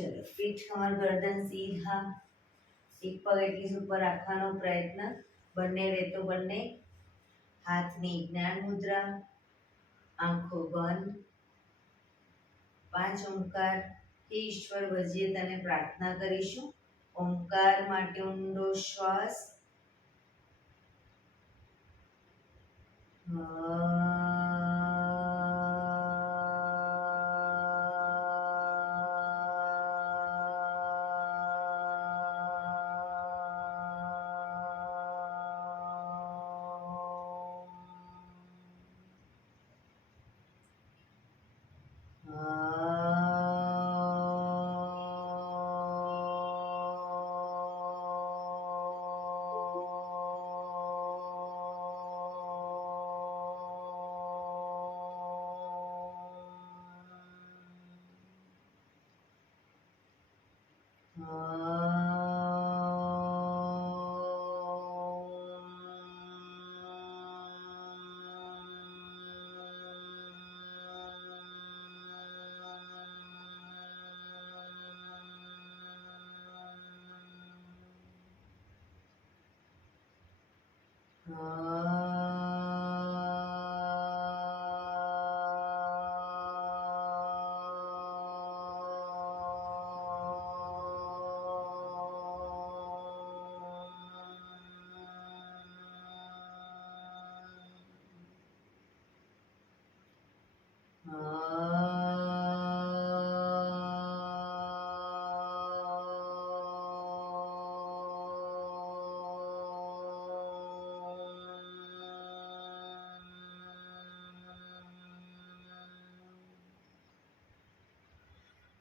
ચલો, પીઠ કમર ગરદન સીધા, એક પગ એટલી ઉપર રાખવાનો પ્રયત્ન, બંને રેતો બંને, હાથની જ્ઞાન મુદ્રા, આંખો બંધ, 5 ઓમકાર હે ઈશ્વર ભજીએ તને પ્રાર્થના કરીશું. ઓમકાર માટે ઊંડો શ્વાસ.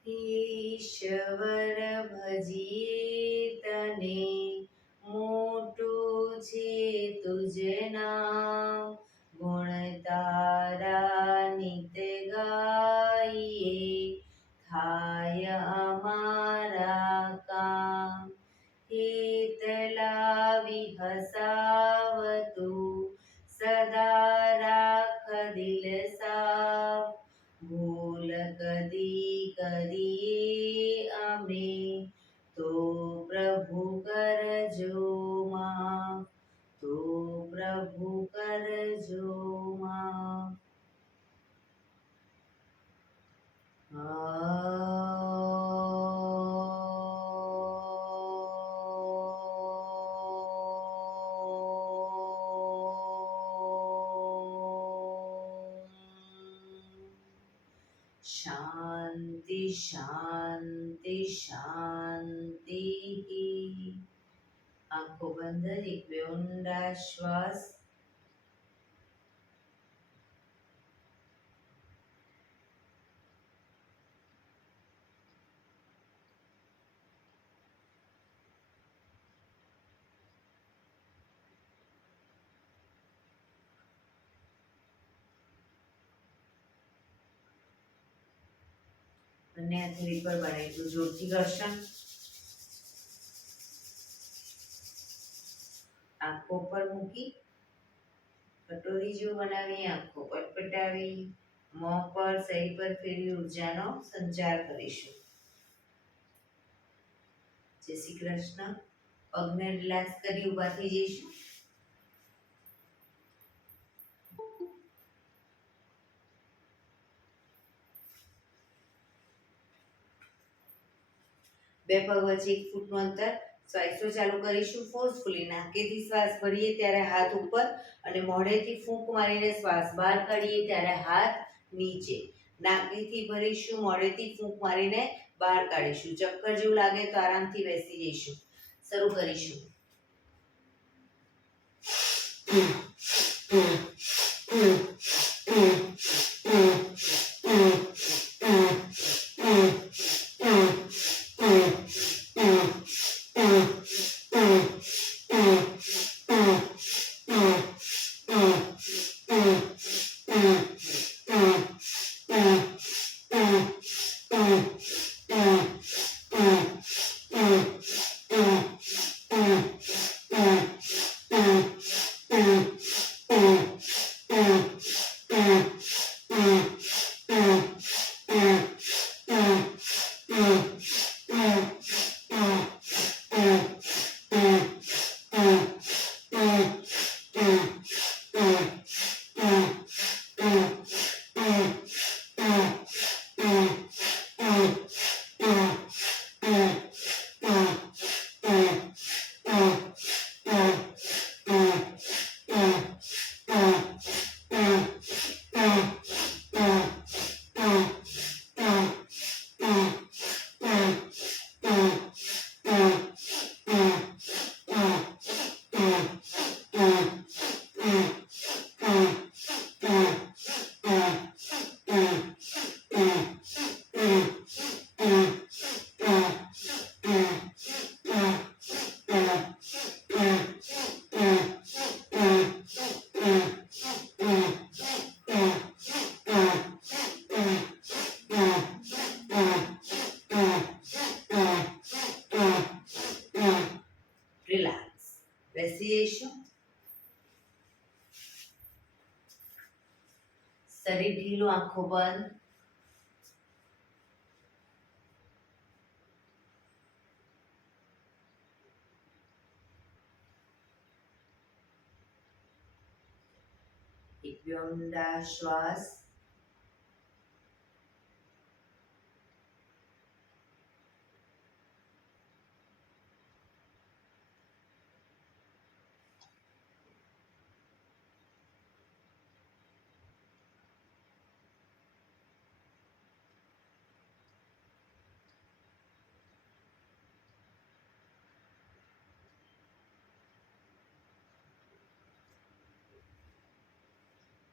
ઈશ્વર ભજીએ તને મોટું છે તુજ નામ, ગુણ તારા નિત ગાઈએ થાય અમારા કામ. હેત લાવી હસાવતું સદા રાખ દિલ સાફ, ભૂલ કદી કરીએ અમે તો પ્રભુ કરજો માફ, તો પ્રભુ કરજો માફ. શાંતિ શાંતિ શાંતિ. આંખો બંધ, એક બે ઊંડા શ્વાસ. બંને હાથની પર બનાવીશું જોરથી ઘર્ષણ. આંખો પર મૂકી કટોરી જેવું બનાવી આંખો પટપટાવી મોં પર શરીર પર ફેરવી ઉર્જાનો સંચાર કરીશું. જય શ્રી કૃષ્ણ. પગને રિલેક્સ કરી ઊભા થઈ જઈશું. બે પગ વચ્ચે 1 ફૂટનું અંતર. શ્વાસો ચાલુ કરીશું. ફોર્સફુલી નાકેથી શ્વાસ ભરીએ ત્યારે હાથ ઉપર અને મોઢેથી ફૂંક મારીને શ્વાસ બહાર કાઢીએ ત્યારે હાથ નીચે. નાકેથી ભરીશું, મોઢેથી ફૂંક મારીને બહાર કાઢીશું. ચક્કર જેવું લાગે તો આરામથી બેસી જઈશું. શરૂ કરીશું. શરીર ઢીલું, આંખો બંધ. એક બે ઊંડા શ્વાસ.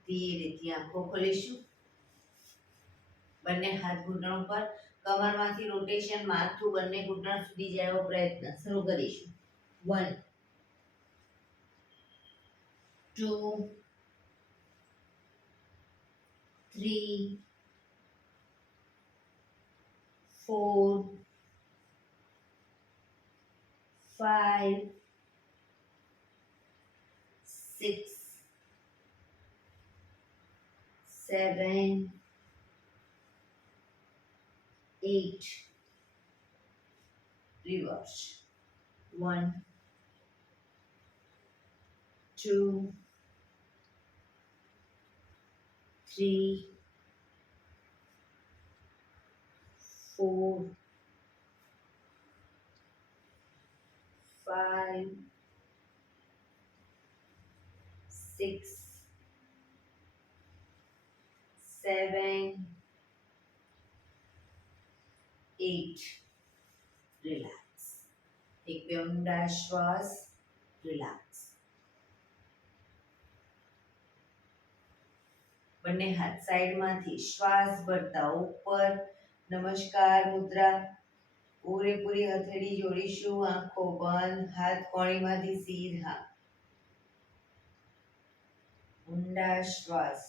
ધીરેથી આંખો ખોલીશું. બંને હાથ ઘૂંટણ પર, કમરમાંથી રોટેશન, માથું બંને ઘૂંટણ સુધી જાય એવો પ્રયત્ન. શરૂ કરીશું. 1 2 3 4 5 6 7 8. Reverse. 1 2 3 4 5 6 7 8. Relax. એક બે ઊંડા શ્વાસ. રિલેક્સ. બંને હાથ સાઈડમાંથી શ્વાસ ભરતા ઉપર. નમસ્કાર મુદ્રા. પૂરેપૂરી હથેળી જોડીશું. આંખો બંધ. હાથ કોણીમાંથી સીધા. ઊંડા શ્વાસ.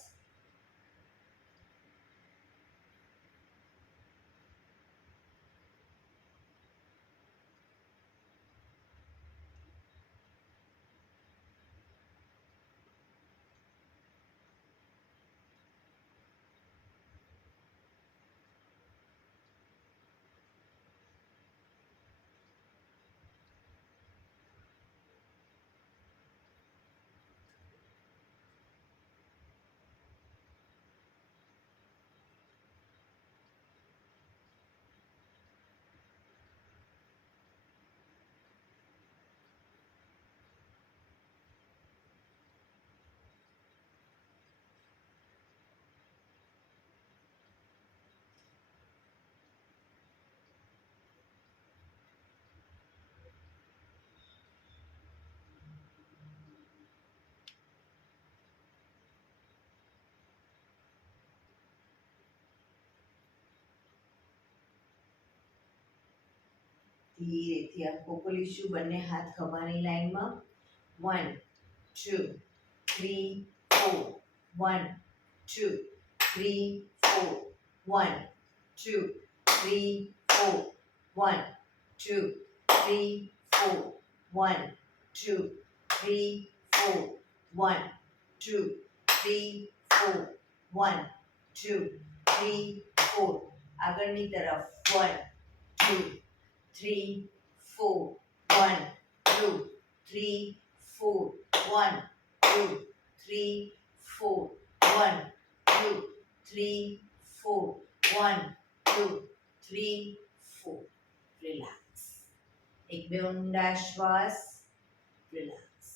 ધીરેથી આંખો ખોલીશું. બંને હાથ ખભાની લાઈનમાં. 1 2 3 4 1 2 3 4 1 2 3 4 1 2 3 4 1 2 3 4 1 2 3 4 1 2 3 4. આગળની તરફ. 1 2 3 4 1 2 3 4 1 2 3 4 1 2 3 4 1 2 3 4. રિલેક્સ. એક બે ઊંડા શ્વાસ. રિલેક્સ.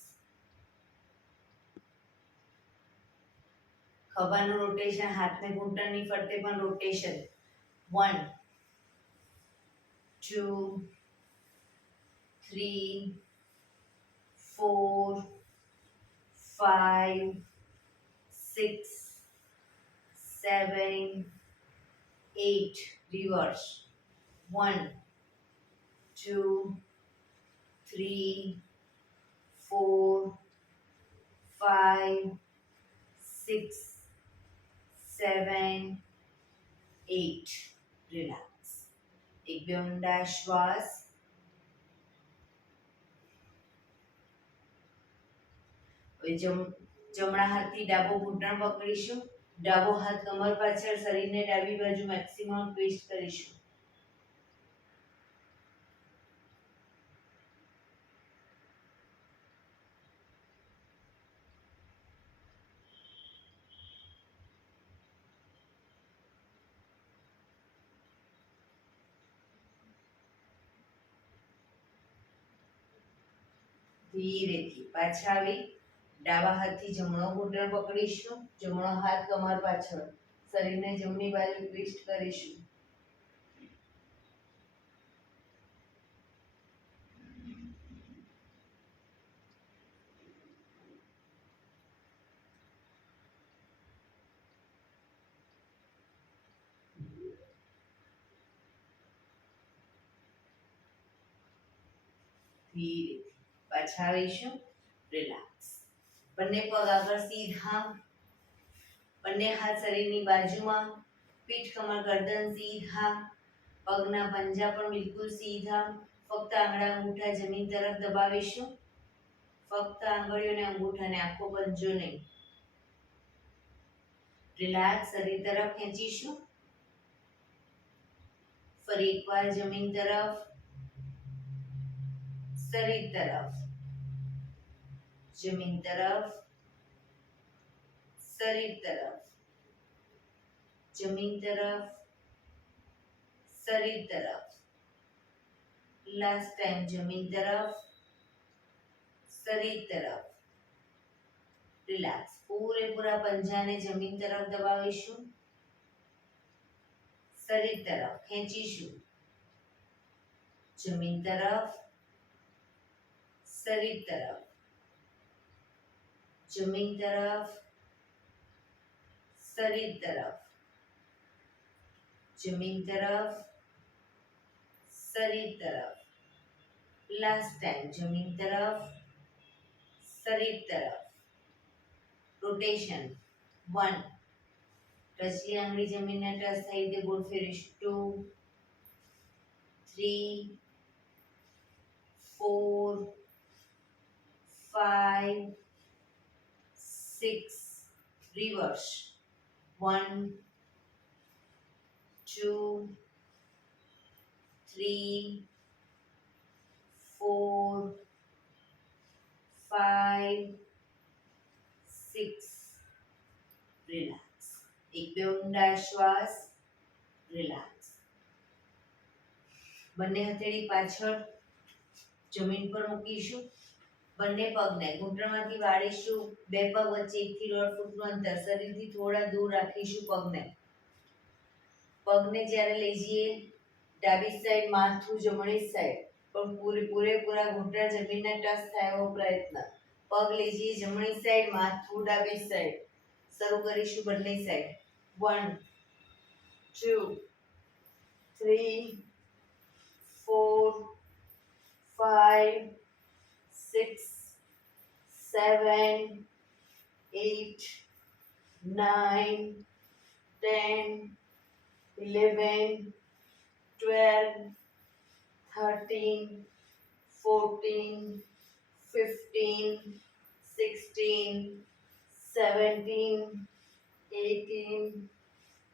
ખભાનું રોટેશન, હાથને ઘૂંટણની ફરતે પણ રોટેશન. 1 2 3 4 5 6 7 8. Reverse. 1 2 3 4 5 6 7 8. Relax. એક બે ઊંડા શ્વાસ. હવે જમણા હાથથી ડાબો ઘૂંટણ પકડીશું. ડાબો હાથ કમર પાછળ, શરીરને ડાબી બાજુ મેક્સિમમ ટ્વિસ્ટ કરીશું. ધીરેથી પાછા આવી ડાબા હાથથી જમણો ઘૂંટણ પકડીશું, જમણો હાથ કમર પાછળ, શરીરને જમણી બાજુ ટ્વિસ્ટ કરીશું. ધીરેથી પાછા આવીશું. રિલેક્સ. બંને પગ આગળ સીધા, બંને હાથ શરીરની બાજુમાં, પીઠ કમર ગરદન સીધા, પગના પંજા પણ બિલકુલ સીધા. ફક્ત આંગળા અંગૂઠા જમીન તરફ દબાવીશું. ફક્ત આંગળીઓને અંગૂઠાને આખો પંજો નહીં. રિલેક્સ. શરીર તરફ ખેંચીશું. ફરી એકવાર જમીન તરફ, શરીર તરફ, જમીન તરફ, શરીર તરફ, જમીન તરફ, શરીર તરફ. લાસ્ટ ટાઈમ જમીન તરફ, શરીર તરફ. રિલેક્સ. પૂરેપૂરા પંજાને જમીન તરફ દબાવીશું. શરીર તરફ ખેંચીશું. જમીન તરફ, શરીર તરફ, જમીન તરફ, શરીર તરફ, જમીન તરફ, શરીર તરફ. લાસ્ટ ટાઈમ જમીન તરફ, શરીર તરફ. રોટેશન 1. ટચલી આંગળી જમીનને ટચ થઈ રીતે ગોળ ફેરીશું. 2, 3, 4, 5, 6. રિવર્સ. 1, 2, 3, 4, 5, 6. રિલેક્સ. એક બે ઊંડા શ્વાસ. રિલેક્સ. બંને હથેળી પાછળ જમીન પર મૂકીશું. બંને પગને ઘૂંટણમાંથી વાળીશું. બે પગ વચ્ચે 1 થી 1.5 ફૂટનું અંતર, શરીરથી થોડા દૂર રાખીશું પગને. પગને જ્યારે લઈ જઈએ ડાબી સાઈડ, માથું જમણી સાઈડ, પણ પૂરેપૂરા ઘૂંટણ જમીનને ટચ થાય એવો પ્રયત્ન. પગ લઈ જઈએ જમણી સાઈડ, માથું ડાબી સાઈડ. શરૂ કરીશું બંને સાઈડ. 1, 2, 3, 4, 5, 6, 7, 8, 9, 10, 11, 12, 13, 14, 15, 16, 17, 18,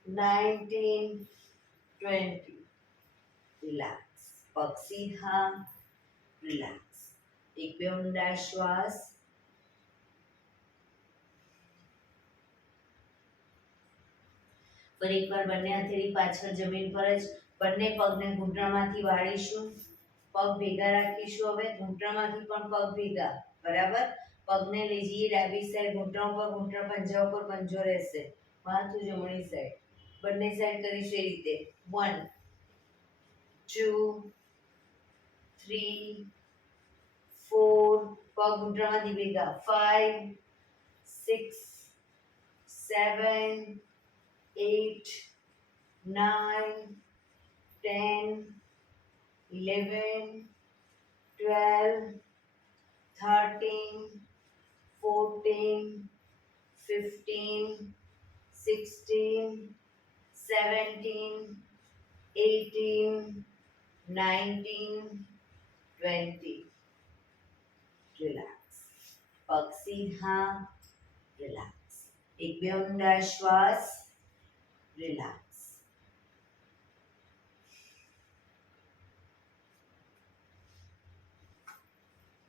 19, 20. રિલેક્સ. પગ સીધા. રિલેક્સ. એક બે ઊંડા શ્વાસ. ફરી એકવાર બંને હથેળી પાછળ જમીન પર જ, બંને પગને ઘૂંટણમાંથી વાળીશું. પગ ભેગા રાખીશું. હવે ઘૂંટણમાંથી પણ પગ ભેગા. બરાબર. પગને લઈ જઈએ ડાબી સાઈડ, ઘૂંટણ ઉપર ઘૂંટણ, પંજા ઉપર પંજો રહેશે. માથું જમણી સાઈડ. બંને સાઈડ કરીશું એ રીતે. 1, 2, 3, 4. પગ ઘૂંટણમાંથી ભેગા. 5, 6, 7, 8, 9, 10, 11, 12, 13, 14, 15, 16, 17, 18, 19, 20. રિલેક્સ. પગ સીધા. રિલેક્સ. એક બે ઊંડા શ્વાસ, રિલેક્સ.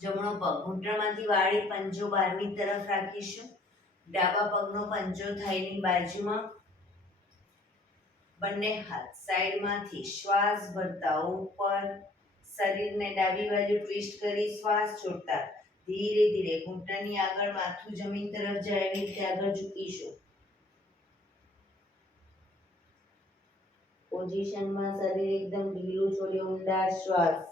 જમણો પગ ઘૂંટણમાંથી વાળી પંજો બહારની તરફ રાખીશું. ડાબા પગનો પંજો થાઈની બાજુમાં. બંને હાથ સાઈડમાંથી શ્વાસ ભરતા ઉપર. શરીરને ડાબી બાજુ ટ્વિસ્ટ કરી શ્વાસ છોડતા ધીરે ધીરે ઘૂંટણની આગળ માથું જમીન તરફ જાય એવી રીતે આગળ ઝૂકીશું. પોઝિશનમાં શરીર એકદમ ઢીલું છોડી ઊંડા શ્વાસ.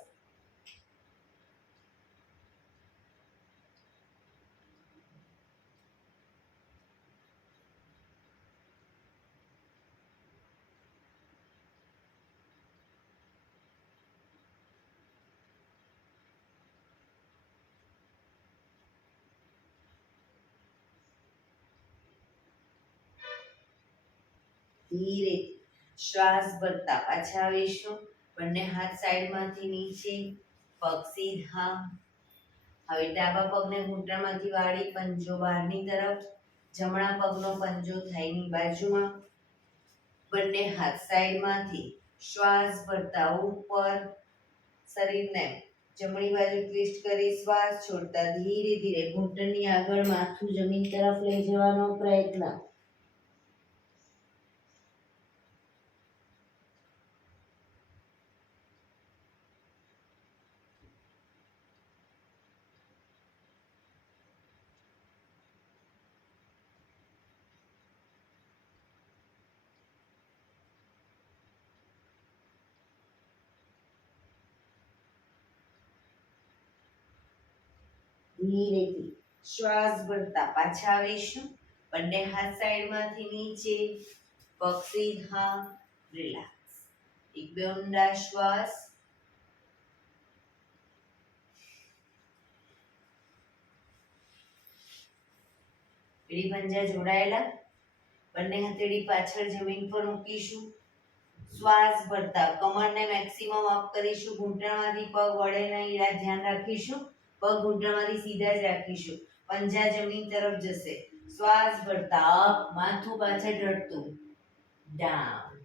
ધીરે શ્વાસ ભરતા પાછા આવીશું. બંને હાથ સાઈડમાંથી નીચે, પગ સીધા. હવે ડાબા પગને ઘૂંટણમાંથી વાળી પંજો બહારની તરફ. જમણા પગનો પંજો થાઈની બાજુમાં. બંને હાથ સાઈડમાંથી શ્વાસ ભરતા ઉપર. શરીરને જમણી બાજુ ટ્વિસ્ટ કરી શ્વાસ છોડતા ધીરે ધીરે ઘૂંટણની આગળ માથું જમીન તરફ લઈ જવાનો પ્રયત્ન. ધીરેથી શ્વાસ ભરતા પાછા આવીશું. બંને હાથ સાઈડમાંથી નીચે, પગ સીધા, રિલેક્સ. એક બે ઊંડા શ્વાસ. એડી પંજા જોડાયેલા. બંને હથેળી પાછળ જમીન પર મૂકીશું. શ્વાસ ભરતા કમરને મેક્સિમમ અપ કરીશું. ઘૂંટણમાંથી પગ વળે નહીં એના ધ્યાન રાખીશું. પગ ઘૂંટણમાંથી સીધા જ રાખીશું. પંજા જમીન તરફ જશે. શ્વાસ ભરતા અપ, માથું પાછળ ઢળતું. Down,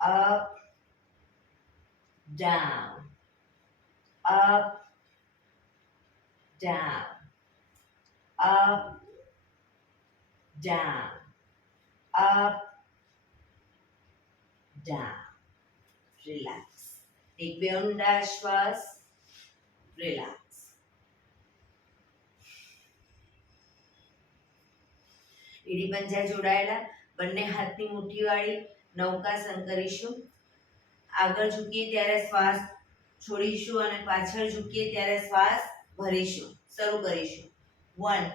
up, down, up, down, up, down, up, down. Relax. એક બે ઊંડા શ્વાસ. રિલેક્સ. એડી પંજા જોડાયેલા. બંને હાથની મુઠ્ઠી વાળી નૌકાસન કરીશું. આગળ ઝૂકીએ ત્યારે શ્વાસ છોડીશું અને પાછળ ઝૂકીએ ત્યારે શ્વાસ ભરીશું. શરૂ કરીશું. 1.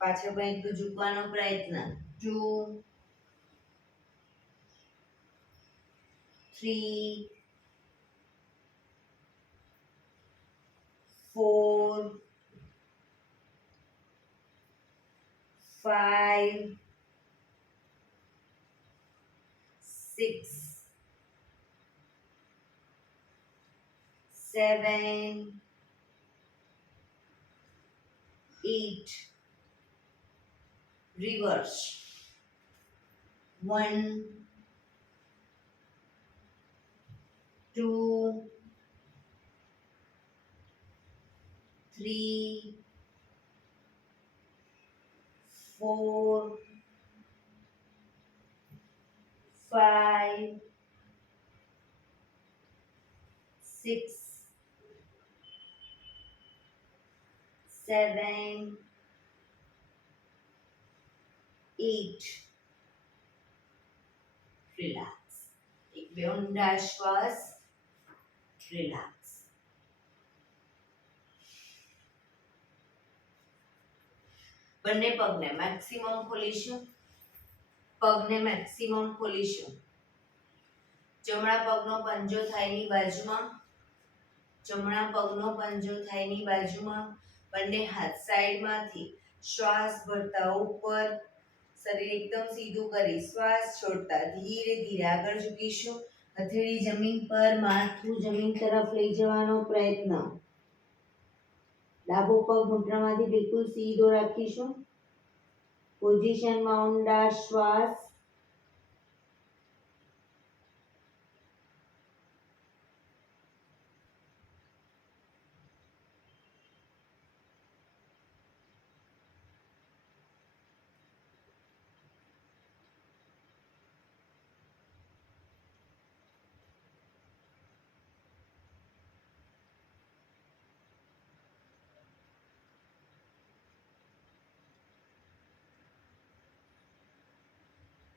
પાછળ પણ એટલું ઝૂકવાનો પ્રયત્ન. 2, 3, 4, 5, 6, 7, 8. Reverse. 1, 2, 3, 4, 5, 6, 7, 8. Relax. એક બે ઊંડા શ્વાસ. રિલેક્સ. બંને પગને મેક્સિમમ ખોલીશું. પગને મેક્સિમમ ખોલીશું. જમણા પગનો પંજો થાઈની બાજુમાં. જમણા પગનો પંજો થાઈની બાજુમાં. બંને હાથ સાઈડમાંથી શ્વાસ ભરતા ઉપર. શરીર એકદમ સીધું કરી શ્વાસ છોડતા ધીરે ધીરે આગળ ઝૂકીશું. હથેળી જમીન પર, માથું જમીન તરફ લઈ જવાનો પ્રયત્ન. ડાબો પગ ઘૂંટણમાંથી બિલકુલ સીધો રાખીશું. પોઝિશનમાં ઊંડા શ્વાસ.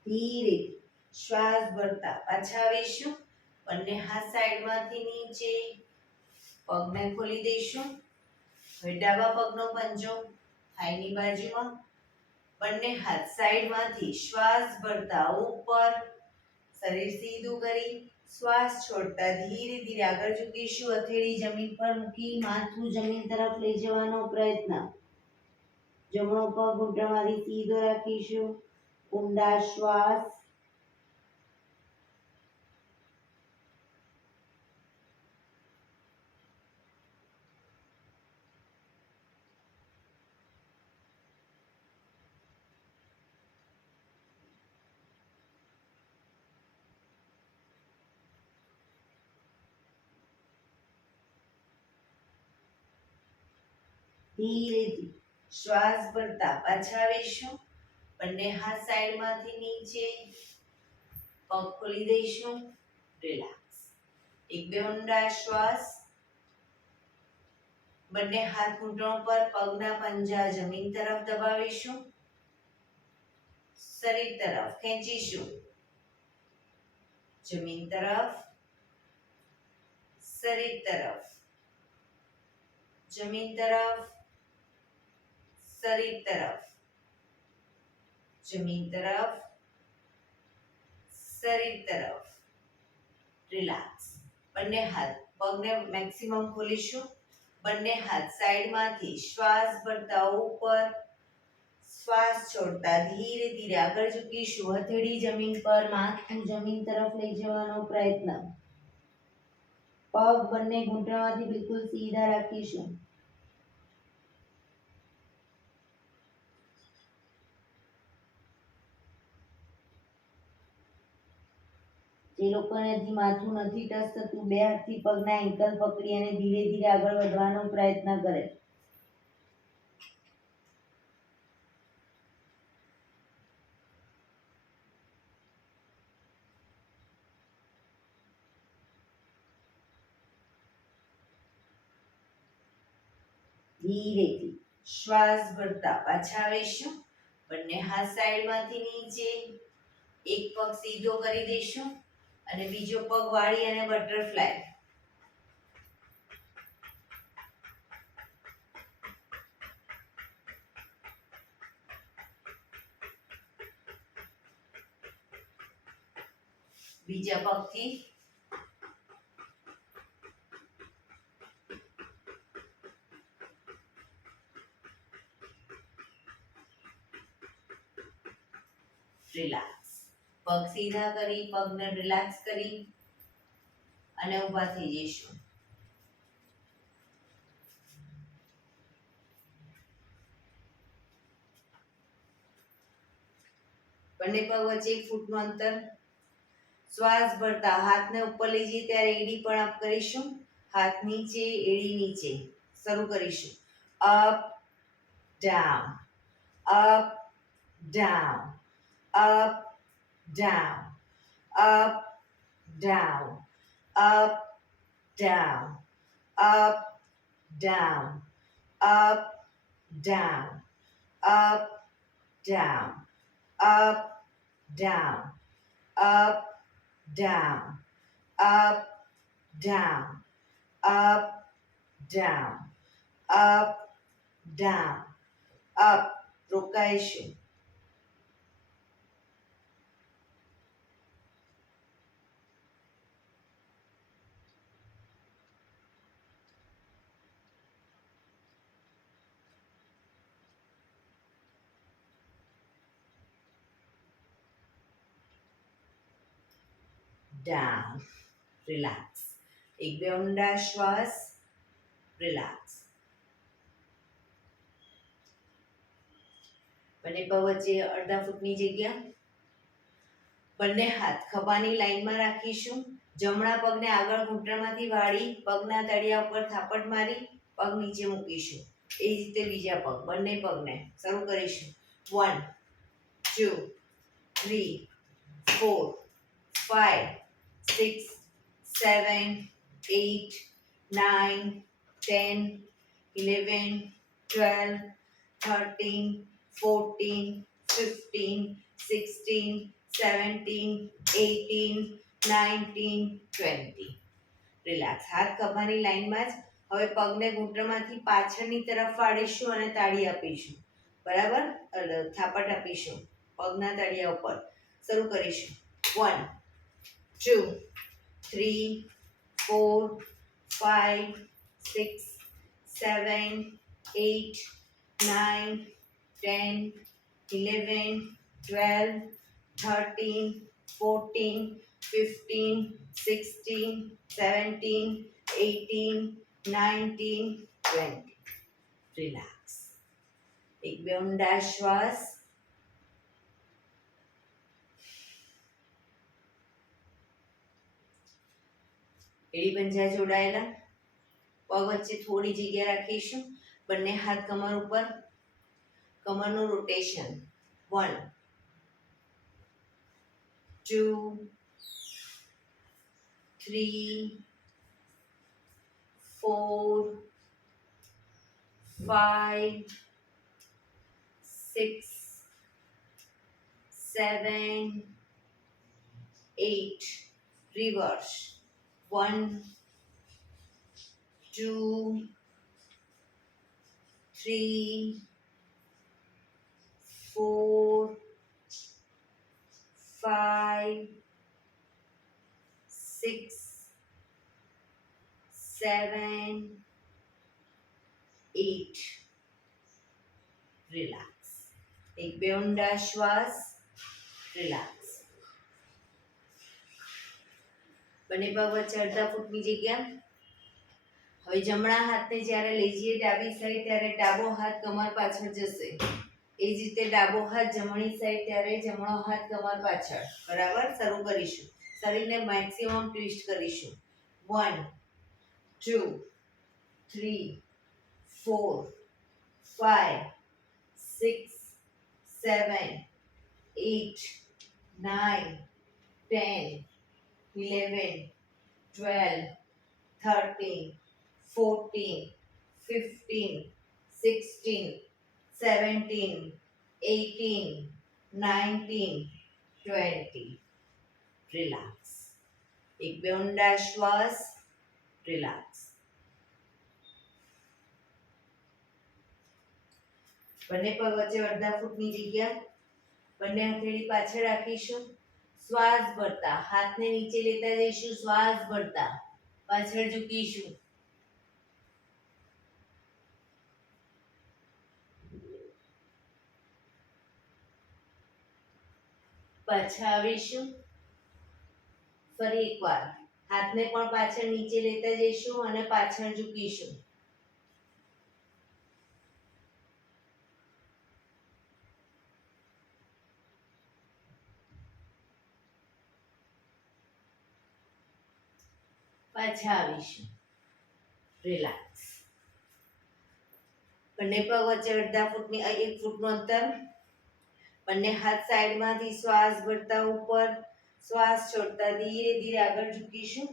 ધીરે શ્વાસ ભરતા પાછા આવીશું. બંને હાથ સાઈડમાંથી નીચે. પગને ખોલી દઈશું. હવે ડાબા પગનો પંજો થાઈની બાજુમાં. બંને હાથ સાઈડમાંથી શ્વાસ ભરતા ઉપર. શરીર સીધું કરી શ્વાસ છોડતા ધીરે ધીરે આગળ ઝૂકીશું. હથેળી જમીન પર મૂકી માથું જમીન તરફ લઈ જવાનો પ્રયત્ન. જમણો પગ ઘૂંટણમાંથી સીધો રાખીશું. ઊંડા શ્વાસ. ધીરેથી શ્વાસ ભરતા પાછા આવીશું. બંને હાથ સાઈડમાંથી નીચે. પગ ખોલી દઈશું. રિલેક્સ. એક બે ઊંડા શ્વાસ. બંને હાથ ઘૂંટણો પર, પગના પંજા જમીન તરફ દબાવીશું. શરીર તરફ ખેંચીશું. જમીન તરફ, શરીર તરફ, જમીન તરફ, શરીર તરફ, જમીન તરફ, શરીર તરફ. રિલેક્સ. બંને હાથ પગને મેક્સિમમ ખોલીશું. બંને હાથ સાઈડમાંથી શ્વાસ ભરતા ઉપર. શ્વાસ છોડતા ધીરે ધીરે આગળ ઝૂકીશું. હથેળી જમીન પર, માથું જમીન તરફ લઈ જવાનો પ્રયત્ન. પગ બંને ઘૂંટણમાંથી બિલકુલ સીધા રાખીશું. જે લોકોને હજી માથું નથી ટચ થતું, બે હાથથી પગના એન્કલ પકડી અને ધીરે ધીરે આગળ વધવાનો પ્રયત્ન કરે. ધીરેથી શ્વાસ ભરતા પાછા આવીશું. બંને હાથ સાઈડમાંથી નીચે. એક પગ સીધો કરી દઈશું અને બીજો પગ વાળી અને બટરફ્લાય. બીજા પગથી રિલેક્સ. પગ સીધા કરી, પગને રિલેક્સ કરી અને ઊભા થઈ જઈશું. બંને પગ વચ્ચે 1 ફૂટનું અંતર. શ્વાસ ભરતા હાથને ઉપર લઈ જઈએ ત્યારે એડી પણ અપ કરીશું. હાથ નીચે, એડી નીચે. શરૂ કરીશું. Up down, up down, up down, up down, up down, up down, up down, up down, up, down, up, down, up, down, up, down, up, down, up. રોકાઈશું. down, relax. એક બે ઊંડા શ્વાસ. રિલેક્સ. બંને પગ વચ્ચે અડધા ફૂટની જગ્યા. બંને હાથ ખભાની લાઈનમાં રાખીશું. જમણા પગને આગળ ઘૂંટણમાંથી વાળી પગના તળિયા ઉપર થાપટ મારી પગ નીચે મૂકીશું. એ જ રીતે બીજા પગ, બંને પગને શરૂ કરીશું. 1 2 3 4 5 6 7 8 9 10 11 12 13 14 15 16 17 18 19 20. રિલેક્સ. હાથ ખભાની લાઈનમાં જ. હવે પગને ઘૂંટણમાંથી પાછળની તરફ વાળીશું અને તાળી આપીશું. બરાબર, થાપટ આપીશું પગના તળિયા ઉપર. શરૂ કરીશું. 1 2 3 4 5 6 7 8 9 10 11 12 13 14 15 16 17 18 19 20. રિલેક્સ. એક બે ઊંડા શ્વાસ. એડી પંજા જોડાયેલા. પગ વચ્ચે થોડી જગ્યા રાખીશું. બંને હાથ કમર ઉપર. કમરનું રોટેશન. 1 2 3 4 5 6 7 8. Reverse. 1 2 3 4 5 6 7 8. રિલેક્સ. એક બે ઊંડા શ્વાસ. રિલેક્સ. બંને પગ વચ્ચે અડધા ફૂટની જગ્યા. હવે જમણા હાથને જ્યારે લઈ જઈએ ડાબી સાઈડ ત્યારે ડાબો હાથ કમર પાછળ જશે. એ જ રીતે ડાબો હાથ જમણી સાઈડ ત્યારે જમણો હાથ કમર પાછળ. બરાબર, શરૂ કરીશું. શરીરને મેક્સિમમ ટ્વિસ્ટ કરીશું. 1 2 3 4 5 6 7 8 9 10 11 12 13 14 15 16 17 18 19 20. રિલેક્સ. એક બે ઊંડા શ્વાસ. રિલેક્સ. બંને પગ વચ્ચે અડધા ફૂટની જગ્યા. બંને હથેળી પાછળ રાખીશું. શ્વાસ ભરતા હાથને નીચે લેતા જઈશું. શ્વાસ ભરતા પાછળ ઝૂકીશું. પાછા આવીશું. ફરી એકવાર હાથને પણ પાછળ નીચે લેતા જઈશું અને પાછળ ઝૂકીશું. પાછા આવીશું. રિલેક્સ. બંને પગ વચ્ચે અડધા ફૂટની 1 ફૂટનું અંતર. બંને હાથ સાઈડમાંથી શ્વાસ ભરતા ઉપર. શ્વાસ છોડતા ધીરે ધીરે આગળ ઝૂકીશું.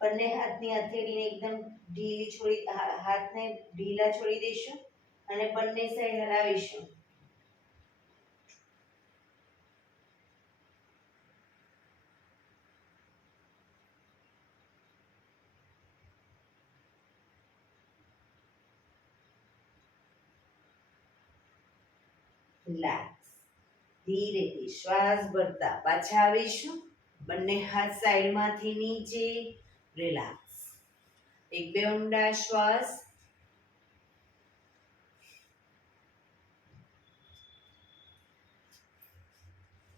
બંને હાથની હથેળીને એકદમ ઢીલી છોડી હાથને ઢીલા છોડી દઈશું અને બંને સાઈડ હલાવીશું. રિલેક્સ. ધીરેથી શ્વાસ ભરતા પાછા આવીશું. બંને હાથ સાઈડમાંથી નીચે. રિલેક્સ. એક બે ઊંડા શ્વાસ.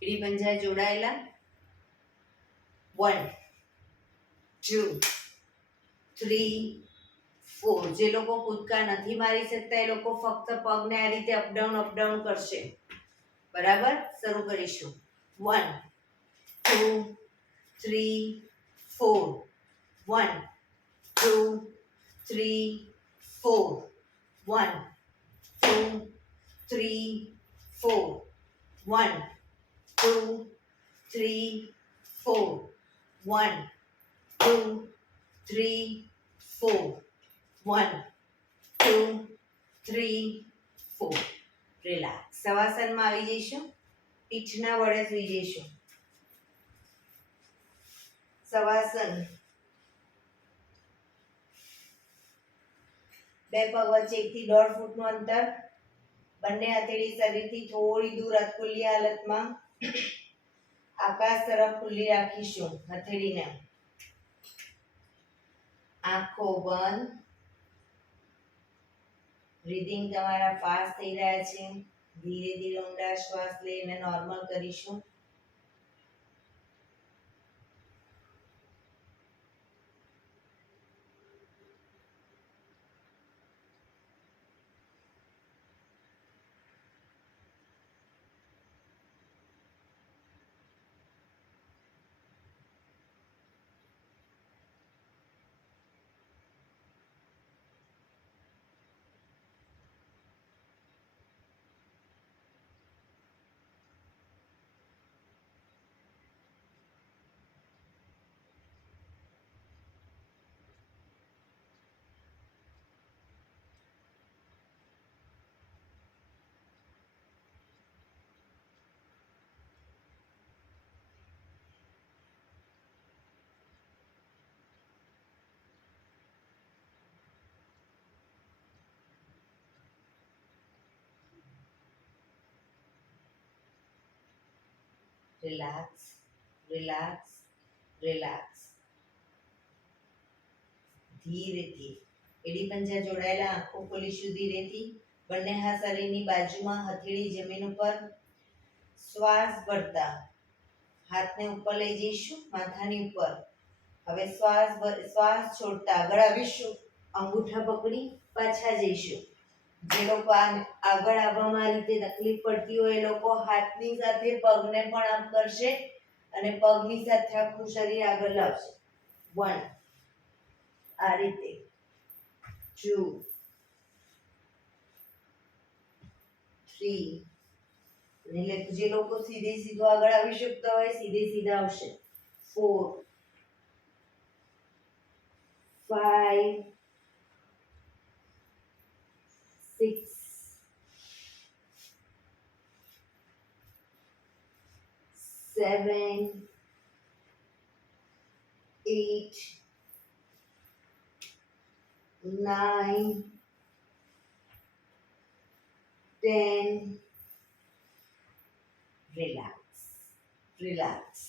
એડી પંજા જોડાયેલા. 1 2 3 4. જે લોકો કૂદકા નથી મારી શકતા એ લોકો ફક્ત પગને આ રીતે અપડાઉન કરશે. બરાબર, શરૂ કરીશું. 1 2 3 4. 1 2 3 4. 1 2 3 4. 1 2 3 4. 1 2 3 4. 1 2 3 4. રિલેક્સ. શવાસનમાં આવી જઈશું. પીઠના વડે સૂઈ જઈશું. શવાસન. બે પગ વચ્ચે 1 થી 1.5 ફૂટનું અંતર. બંને હથેળી શરીરથી થોડી દૂર અધખુલ્લી હાલતમાં આકાશ તરફ ખુલ્લી રાખીશું. હથેળીને આંખો બંધ. બ્રીધિંગ તમારા ફાસ્ટ થઈ રહ્યા છે. ધીરે ધીરે ઊંડા શ્વાસ લઈને નોર્મલ કરીશું. Relax, relax, relax. ધીરેથી એડી પંજા જોડાયેલા. આંખો ખોલીશું ધીરેથી. બંને હાથ શરીરની બાજુમાં, હથેળી જમીન ઉપર. શ્વાસ ભરતા હાથને ઉપર લઈ જઈશું, માથાની ઉપર. હવે શ્વાસ છોડતા આગળ આવીશું. અંગૂઠા પકડી પાછા જઈશું. જે લોકો આગળ આવવામાં આ રીતે તકલીફ પડતી હોય એ લોકો હાથની સાથે પગને પણ આમ કરશે અને પગની સાથે આખું શરીર આગળ લાવશે. 1 આ રીતે. 2 3. એટલે જે લોકો સીધે સીધો આગળ આવી શકતા હોય સીધે સીધા આવશે. 4 5 6 7 8 9 10. Relax, relax.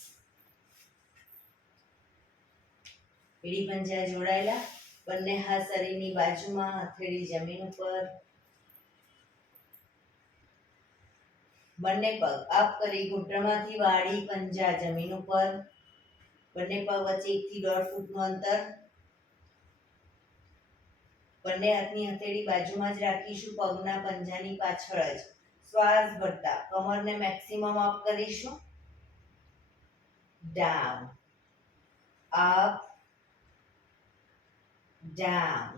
એડી પંજા જોડાયેલા. બંને હાથ શરીરની બાજુમાં, હથેળી જમીન ઉપર. બંને પગ અપ કરી ઘૂંટણમાંથી વાળી પંજા જમીન ઉપર. બંને પગ વચ્ચે 1 થી 1.5 ફૂટનું અંતર. બંને હાથની હથેળી બાજુમાં જ રાખીશું, પગના પંજાની પાછળ જ. શ્વાસ ભરતા કમરને મેક્સિમમ અપ કરીશું. Down, up, down,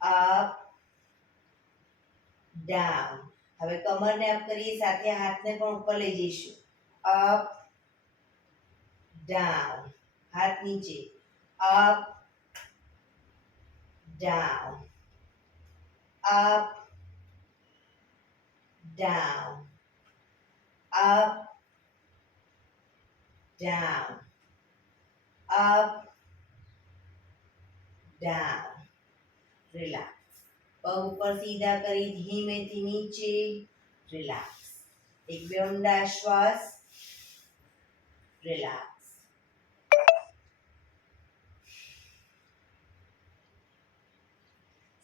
up, down. હવે કમરને અપ કરીએ, સાથે હાથને પણ ઉપર લઈ જઈશું. Up, down. હાથ નીચે. Up, down, up, down, up, down, up, down. Relax. પગ ઉપર સીધા કરી ધીમેથી નીચે. રિલેક્સ. એક બે ઊંડા શ્વાસ. રિલેક્સ.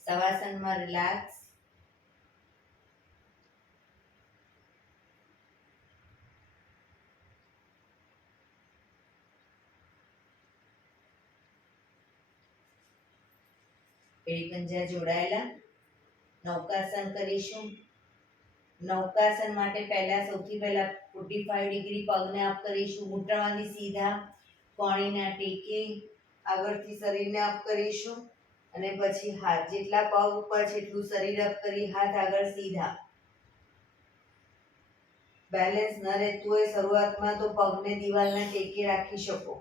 શવાસનમાં રિલેક્સ. એડી પંજા જોડાયેલા. નૌકાસન કરીશું. નૌકાસન માટે સૌથી પહેલા 45 ડિગ્રી પગને અપ કરીશું. ઘૂંટણમાંથી સીધા કોણીના ટેકે આગળથી શરીરને અપ કરીશું અને પછી હાથ જેટલા પગ ઉપર છે એટલું શરીર અપ કરી હાથ આગળ સીધા. બેલેન્સ ન રહેતું હોય શરૂઆતમાં તો પગને દિવાલના ટેકે રાખી શકો.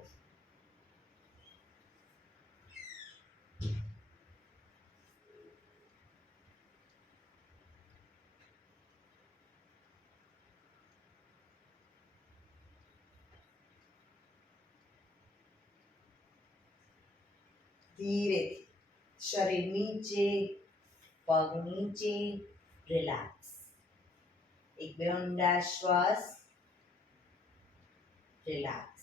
ધીરેથી શરીર નીચે, પગ નીચે, રિલેક્સ. એક બે ઊંડા શ્વાસ, રિલેક્સ.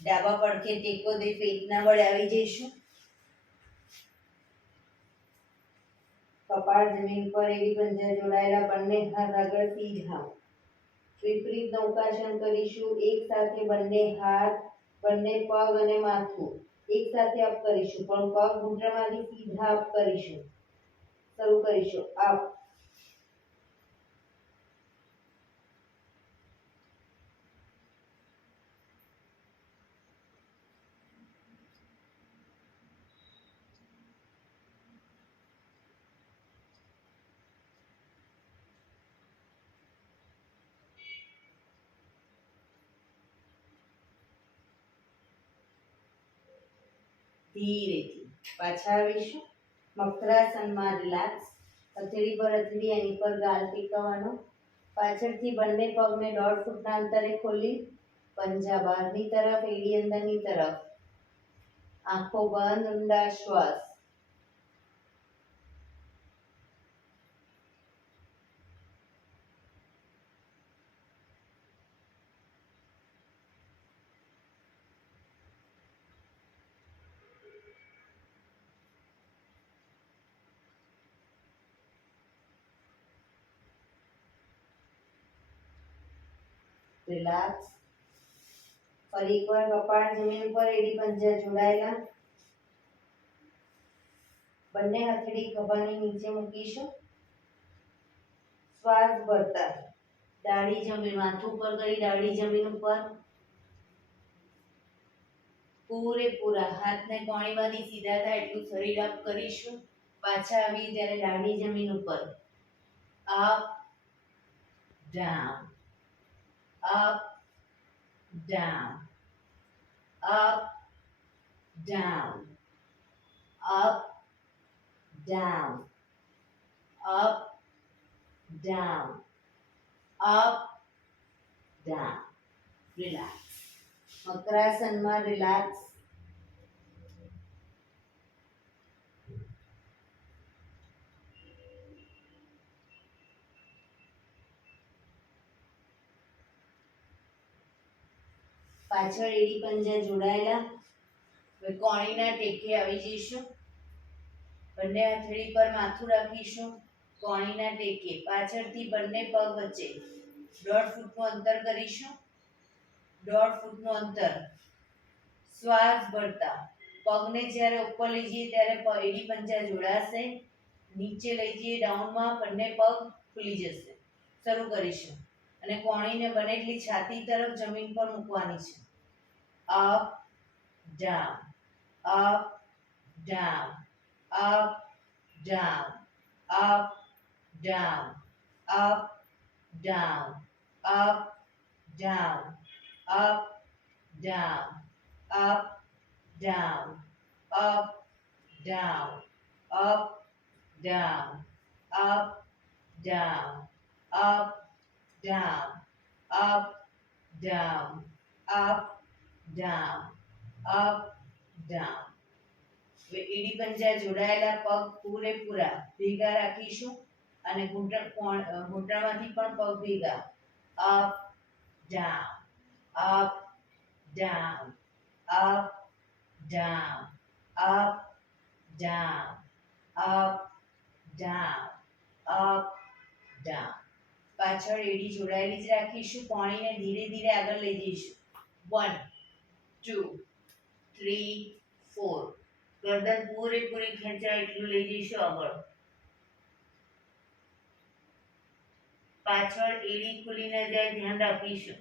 ડાબા પડખે ટેકો દે પેટના બળે આવી જઈશું. કપાળ જમીન પર, એડી પંજા જોડાયેલા, બંને હાથ આગળ સીધા. વિપરીત નૌકાસન કરીશું. એક સાથે બંને હાથ, બંને પગ અને માથું એક સાથે અપ કરીશું, પણ પગ ઘૂંટણમાંથી સીધા અપ કરીશું. શરૂ કરીશું. અપ, ધીરેથી પાછા આવીશું. મકરાસનમાં રિલેક્સ. હથેળી પર હથેળી, એની પર ગાલ ટેકવવાનો. પાછળથી બંને પગને 1.5 ફૂટના અંતરે ખોલી પંજા બહારની તરફ, એડી અંદરની તરફ. આંખો બંધ, ઊંડા શ્વાસ. રિલેક્સ. ફરી એકવાર કપાળ જમીન પર, એડી પંજા જોડાયેલા. બંને હથેળી ખભાની નીચે મૂકીશું. શ્વાસ ભરતા દાઢી જમીન, માથું ઉપર કરી દાઢી જમીન ઉપર. પૂરેપૂરા હાથને કોણીમાંથી સીધા થાય એટલું શરીર અપ કરીશું. પાછા આવી ત્યારે દાઢી જમીન ઉપર. Up, down, up, down, up, down, up, down, up, down, up, down. Relax. મકરાસનમાં રિલેક્સ. પાછળ એડી પંજા જોડાયેલા. હવે કોણીના ટેકે આવી જઈશું. બંને હથેળી પર માથું રાખીશું. કોણીના ટેકે પાછળથી બંને પગ વચ્ચે 1.5 ફૂટનું અંતર કરીશું. 1.5 ફૂટનું અંતર. શ્વાસ ભરતા પગને જ્યારે ઉપર લઈ જઈએ ત્યારે એડી પંજા જોડાશે. નીચે લઈ જઈએ ડાઉનમાં, બંને પગ ખુલી જશે. શરૂ કરીશું અને કોણીને બને એટલી છાતી તરફ જમીન પર મૂકવાની છે. Up, down, up, down, up, down, up, down, up, down, up, down, up, down, up, down, up, down, up, down, up, down, up, down, up, down, up, down, up, down. હવે એડી પંજા જોડાયેલા પગ પૂરેપૂરા ભેગા રાખીશું અને ઘૂંટણમાંથી પણ પગ ભેગા. Up, down, up, down, up, down, up, down, up, down, up down. પાછળ એડી જોડાયેલી જ રાખીશું. પાણીને ધીરે ધીરે આગળ લઈ જઈશું. 1 2 3 4. ગરદન પૂરેપૂરી ખેંચાય એટલું લઈ જઈશું આગળ. પાછળ એડી ખુલી ન જાય ધ્યાન રાખીશું.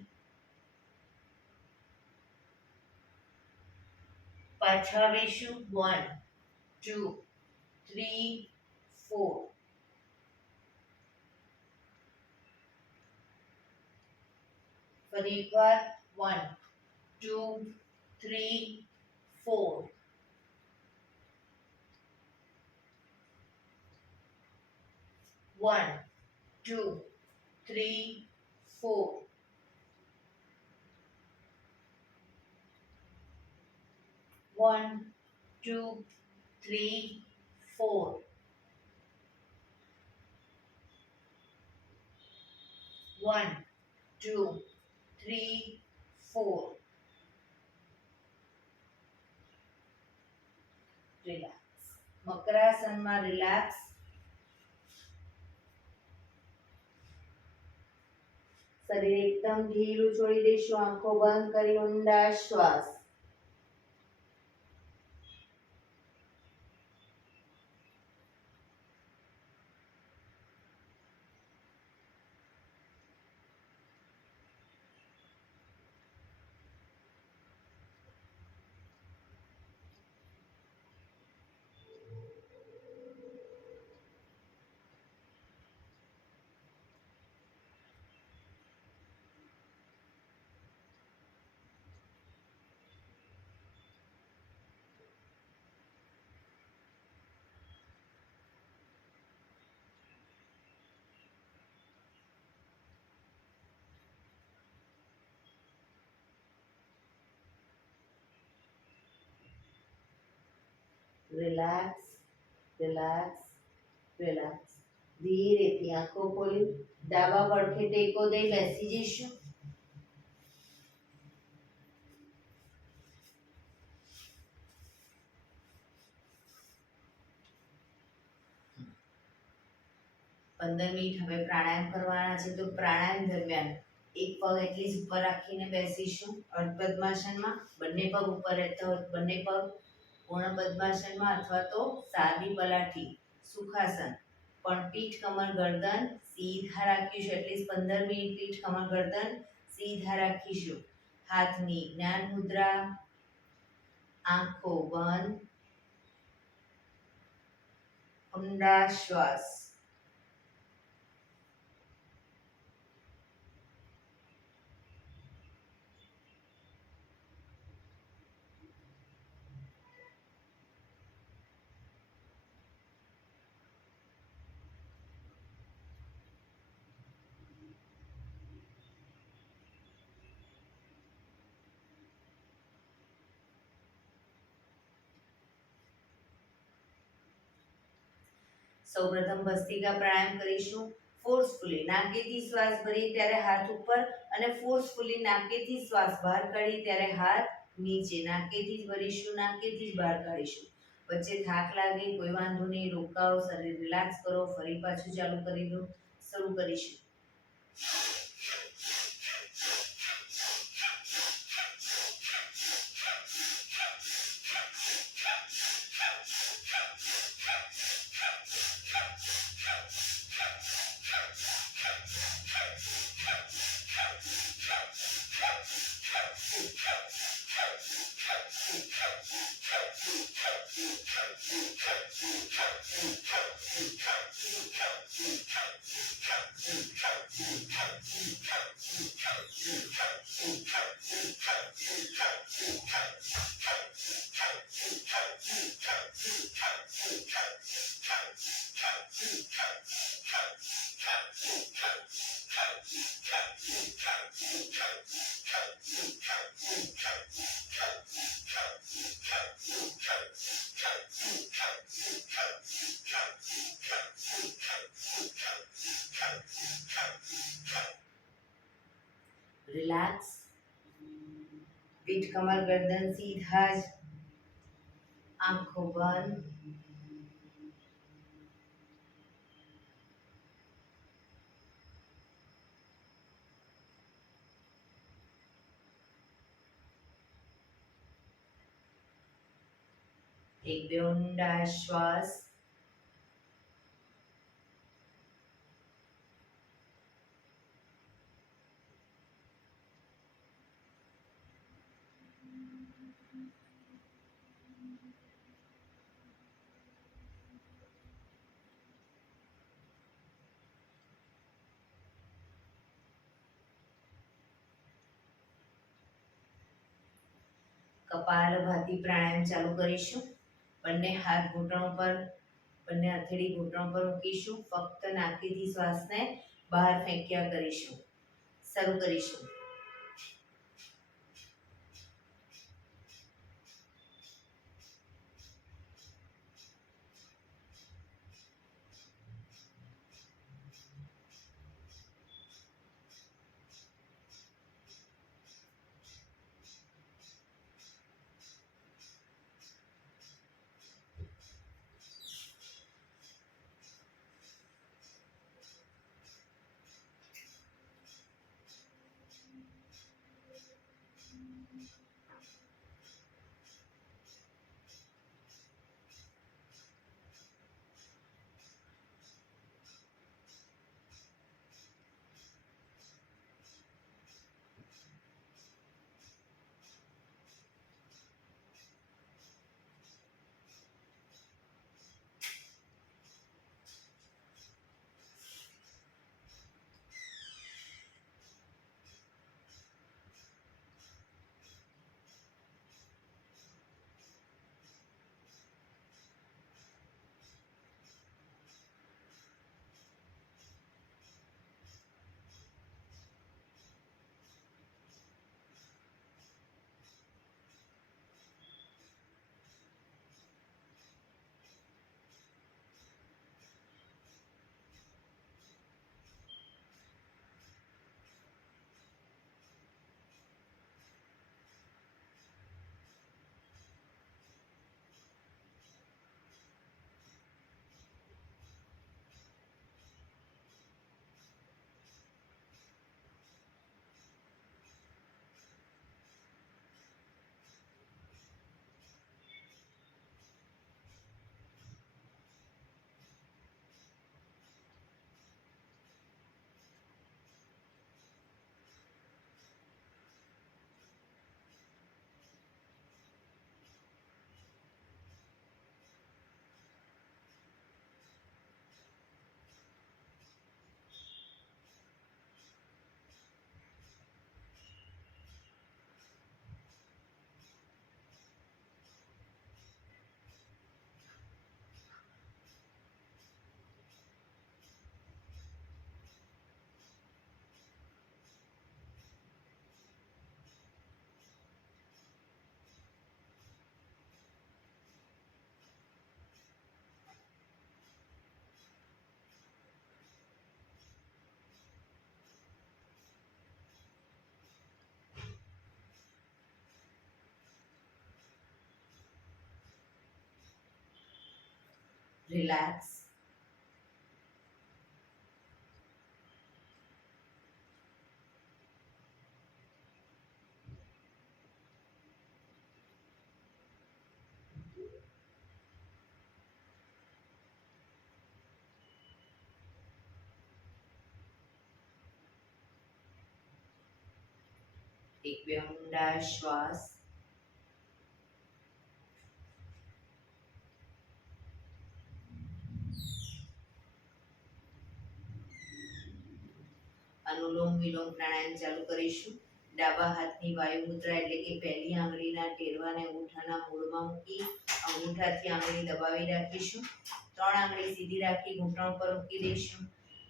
પાછા આવીશું. 1 2 3 4. ફરી એકવાર 1 2 3 4. 1 2 3 4. 1 2 3 4. 1 2 3 4. રિલેક્સ. મકરાસનમાં રિલેક્સ. શરીર એકદમ ઢીલું છોડી દઈશું. આંખો બંધ કરી ઊંડા શ્વાસ. Relax relax relax. ધીરેથી આંખો ખોલી ડાબા પડખે ટેકો દઈ બેસી જઈશું. પંદર મિનિટ હવે પ્રાણાયામ કરવાના છે. તો પ્રાણાયામ દરમિયાન એક પગ એટલી ઉપર રાખીને બેસીશું અર્ધ પદ્માસનમાં. બંને પગ ઉપર રહેતા હોય બંને પગ પૂર્ણ પદ્માસનમાં અથવા તો સાદી પલાઠી સુખાસન. પણ પીઠ કમર ગરદન સીધા રાખીશું. એટલીસ્ટ 15 મિનિટ પીઠ કમર ગરદન સીધા રાખીશું. હાથની જ્ઞાન મુદ્રા. આંખો બંધ. ઊંડા શ્વાસ. સૌપ્રથમ ભસ્ત્રિકા પ્રાણાયામ કરીશું. ફોર્સફુલી નાકેથી શ્વાસ ભરીએ ત્યારે હાથ ઉપર અને ફોર્સફુલી નાકેથી શ્વાસ બહાર કાઢીએ ત્યારે હાથ નીચે. નાકેથી જ ભરીશું, નાકેથી જ બહાર કાઢીશું. વચ્ચે થાક લાગે કોઈ વાંધો નહીં, રોકાઓ, શરીર રિલેક્સ કરો. ફરી પાછું ચાલુ કરી દો. શરૂ કરીશું. રિલેક્સ. પીઠ કમર ગરદન સીધા જ. આંખો બંધ. એક બે ઊંડા શ્વાસ. કપાલભાતી પ્રાણાયામ ચાલુ કરીશું. બંને હાથ ઘૂંટણો પર, બંને હથેળી ઘૂંટણો પર મૂકીશું. ફક્ત નાકીથી શ્વાસને બહાર ફેંક્યા કરીશું. શરૂ કરીશું. રિલેક્સ. એક બે ઊંડા શ્વાસ. અનુલોમ વિલોમ પ્રાણાયામ ચાલુ કરીશું. ડાબા હાથની વાયુ મુદ્રા એટલે કે પહેલી આંગળીના ટેરવાને અંગૂઠાના મૂળમાં મૂકી અંગૂઠાથી આંગળી દબાવી રાખીશું. 3 આંગળી સીધી રાખી ઘૂંટણ પર મૂકી દઈશું.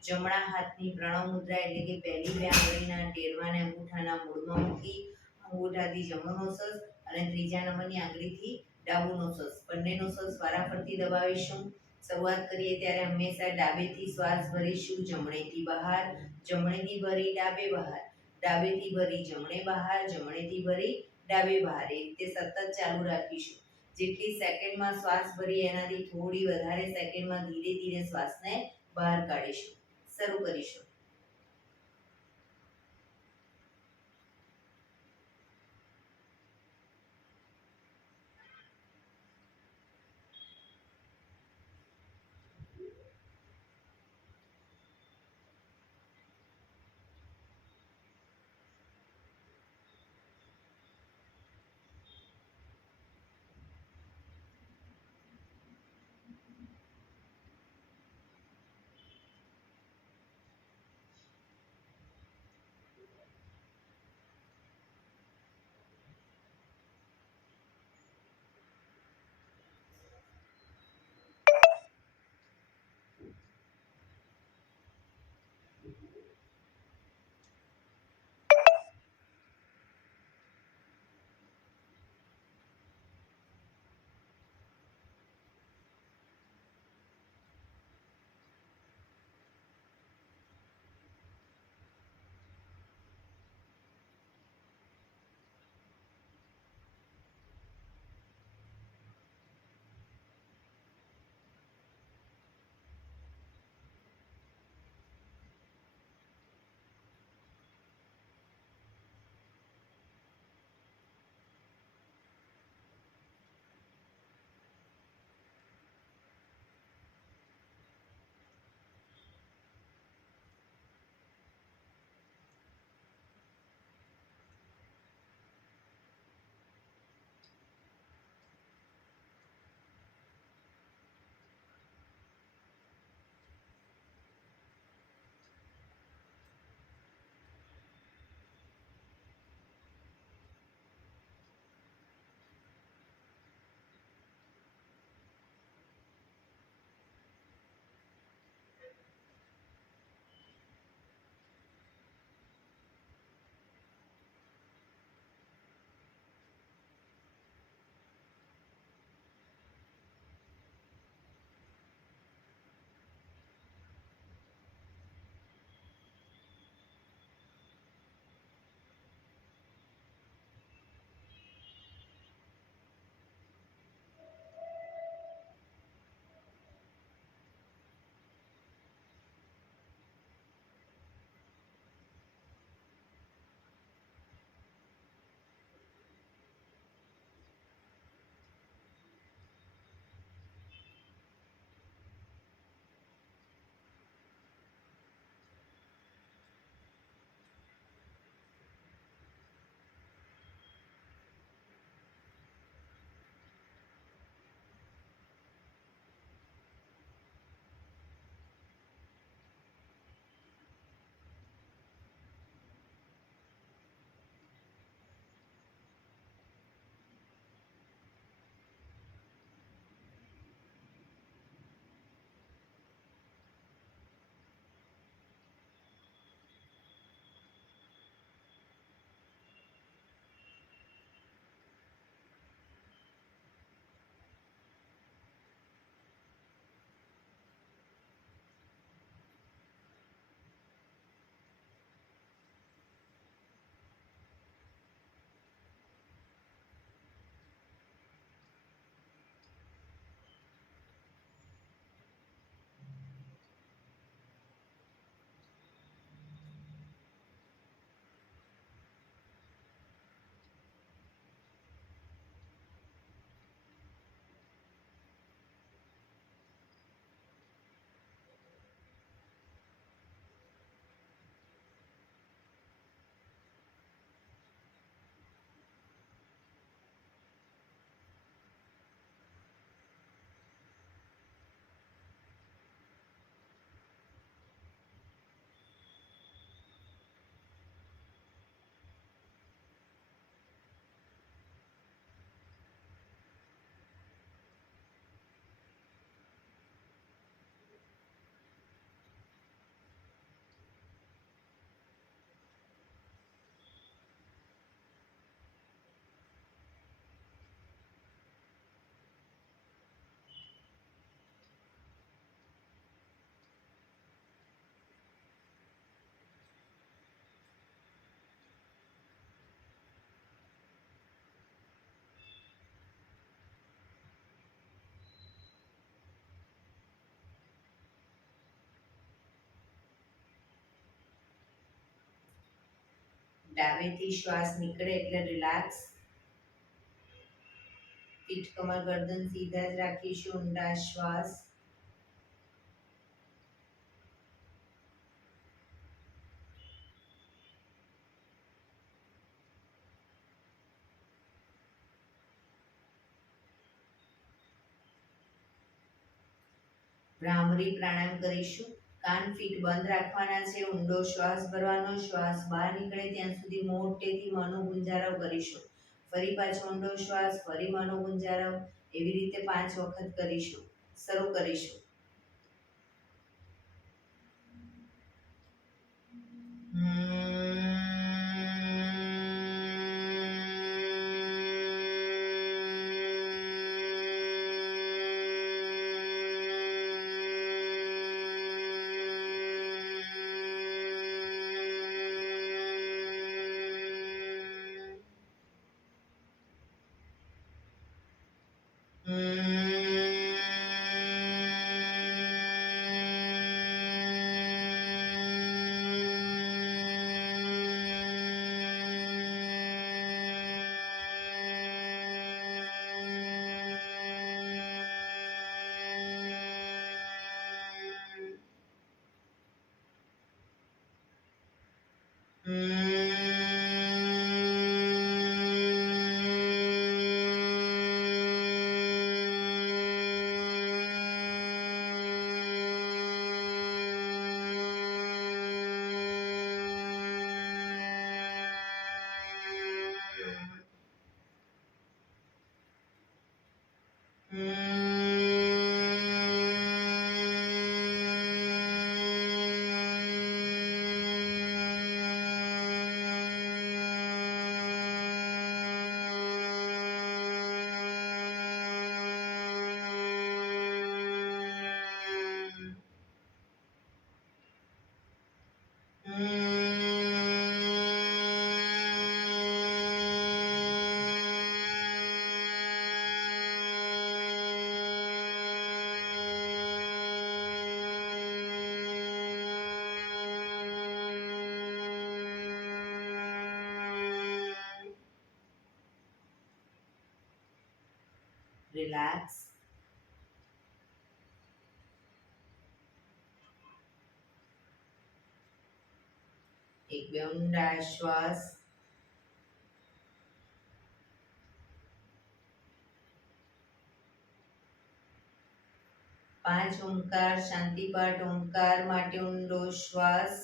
જમણા હાથની પ્રણવ મુદ્રા એટલે કે પહેલી 2 આંગળીના ટેરવાને અંગૂઠાના મૂળમાં મૂકી અંગૂઠાથી જમણો નોસસ અને ત્રીજા નંબરની આંગળીથી ડાબું નોસસ બંને નોસસ વારાફરતી દબાવીશું. શરૂઆત કરીએ ત્યારે હંમેશા ડાબેથી શ્વાસ ભરીશું, જમણેથી બહાર, જમણેથી ભરી ડાબે બહાર, ડાબેથી ભરી જમણે બહાર, જમણેથી ભરી ડાબે બહાર. એ રીતે સતત ચાલુ રાખીશું. જેટલી સેકન્ડમાં શ્વાસ ભરી એનાથી થોડી વધારે સેકન્ડમાં ધીરે ધીરે શ્વાસને બહાર કાઢીશું. શરૂ કરીશું. ડાબેથી શ્વાસ નીકળે એટલે રિલેક્સ. પીઠ કમર ગરદન સીધા જ રાખીશું. ઊંડા શ્વાસ. ભ્રામરી પ્રાણાયામ કરીશું. કાન ફીટ બંધ રાખવાના છે. ઊંડો શ્વાસ ભરવાનો. શ્વાસ બહાર નીકળે ત્યાં સુધી મોટેથી મોંનો ગુંજારવ કરીશું. ફરી પાછો ઊંડો શ્વાસ, ફરી મોંનો ગુંજારવ. એવી રીતે 5 વખત કરીશું. શરૂ કરીશું. રિલેક્સ. એક બે ઊંડા શ્વાસ. પાંચ ઓમકાર શાંતિ પાઠ. ઓમકાર માટે ઊંડો શ્વાસ.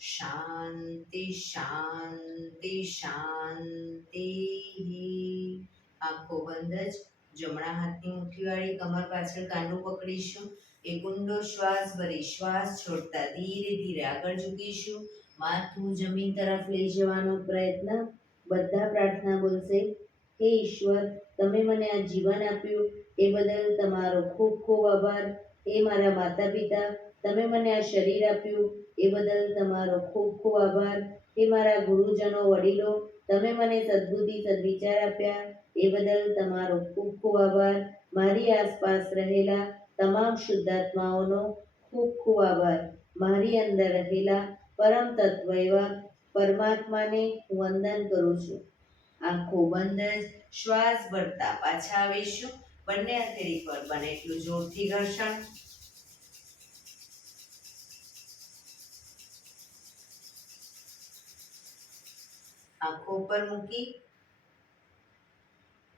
શાંતિ શાંતિ શાંતિ. આંખો બંધ જ. જમણા હાથની મુઠ્ઠીવાળી કમર પાછળ કાંડું પકડીશું. એક ઊંડો શ્વાસ ભરી શ્વાસ છોડતા ધીરે ધીરે આગળ ઝૂકીશું. માથું જમીન તરફ લઈ જવાનો પ્રયત્ન. બધા પ્રાર્થના બોલશે. હે ઈશ્વર, તમે મને આ જીવન આપ્યું એ બદલ તમારો ખૂબ ખૂબ આભાર. હે મારા માતા પિતા, તમે મને આ શરીર આપ્યું એ બદલ તમારો ખૂબ ખૂબ આભાર. હે મારા ગુરુજનો વડીલો, તમે મને સદ્બુદ્ધિ સદવિચાર આપ્યા એ બદલ તમારો ખૂબ ખૂબ આભાર. મારી આસપાસ રહેલા તમામ શુદ્ધાત્માઓનો ખૂબ ખૂબ આભાર. મારી અંદર રહેલા પરમ તત્વ એવા પરમાત્માને હું વંદન કરું છું. આંખો બંધ જ શ્વાસ ભરતા પાછા આવીશું. બંને હથેળી પર બને એટલું જોરથી ઘર્ષણ. આંખો પર મૂકી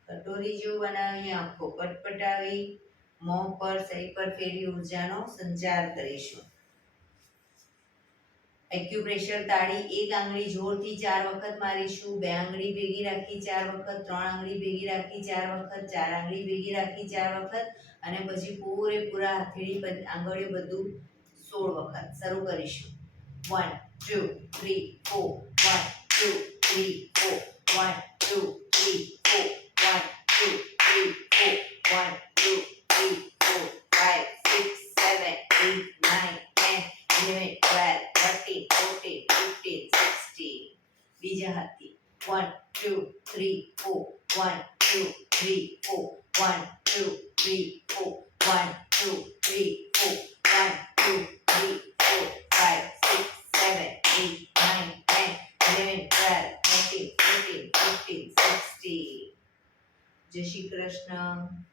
કટોરી જેવું બનાવી આંખો પટપટાવી મોં પર શરીર પર ફેરવી ઉર્જાનો સંચાર કરીશું. એક્યુપ્રેશર તાળી એક આંગળી જોરથી 4 વખત મારીશું. 2 આંગળી ભેગી રાખી 4 વખત, 3 આંગળી ભેગી રાખી 4 વખત, 4 આંગળી ભેગી રાખી 4 વખત અને પછી પૂરેપૂરા હથેળી આંગળીઓ બધું 16 વખત શરૂ કરીશું. 1 2 3 4 1 2 3 4 1 2 3 4 1 2 3 4 1 2 3 4 5 6 7 8 9 10 11 12 13 14 15 16. બીજા હાથથી 1 2 3 4 1 2 3 4 1 2 3 4 1 2 3 4 1 2 3 4 5 6 7 8 9 10 11 12 13 14 15 16. જય શ્રી કૃષ્ણ.